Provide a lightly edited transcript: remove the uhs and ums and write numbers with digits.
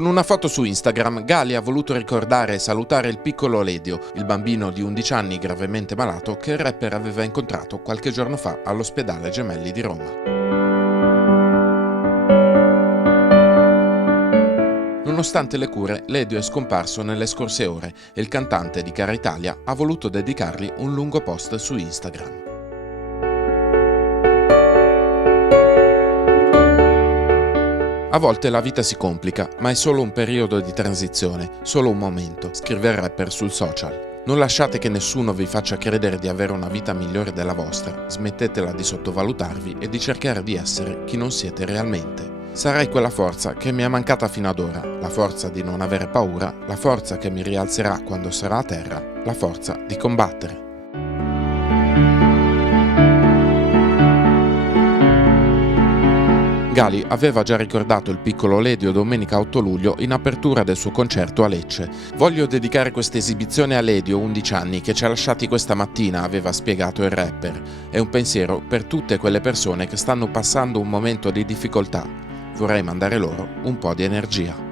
Con una foto su Instagram, Gali ha voluto ricordare e salutare il piccolo Ledio, il bambino di 11 anni gravemente malato che il rapper aveva incontrato qualche giorno fa all'ospedale Gemelli di Roma. Nonostante le cure, Ledio è scomparso nelle scorse ore e il cantante di Cara Italia ha voluto dedicargli un lungo post su Instagram. A volte la vita si complica, ma è solo un periodo di transizione, solo un momento, scrive il rapper sul social. Non lasciate che nessuno vi faccia credere di avere una vita migliore della vostra, smettetela di sottovalutarvi e di cercare di essere chi non siete realmente. Sarai quella forza che mi è mancata fino ad ora, la forza di non avere paura, la forza che mi rialzerà quando sarà a terra, la forza di combattere. Gali aveva già ricordato il piccolo Ledio domenica 8 luglio in apertura del suo concerto a Lecce. Voglio dedicare questa esibizione a Ledio, 11 anni, che ci ha lasciati questa mattina, aveva spiegato il rapper. È un pensiero per tutte quelle persone che stanno passando un momento di difficoltà. Vorrei mandare loro un po' di energia.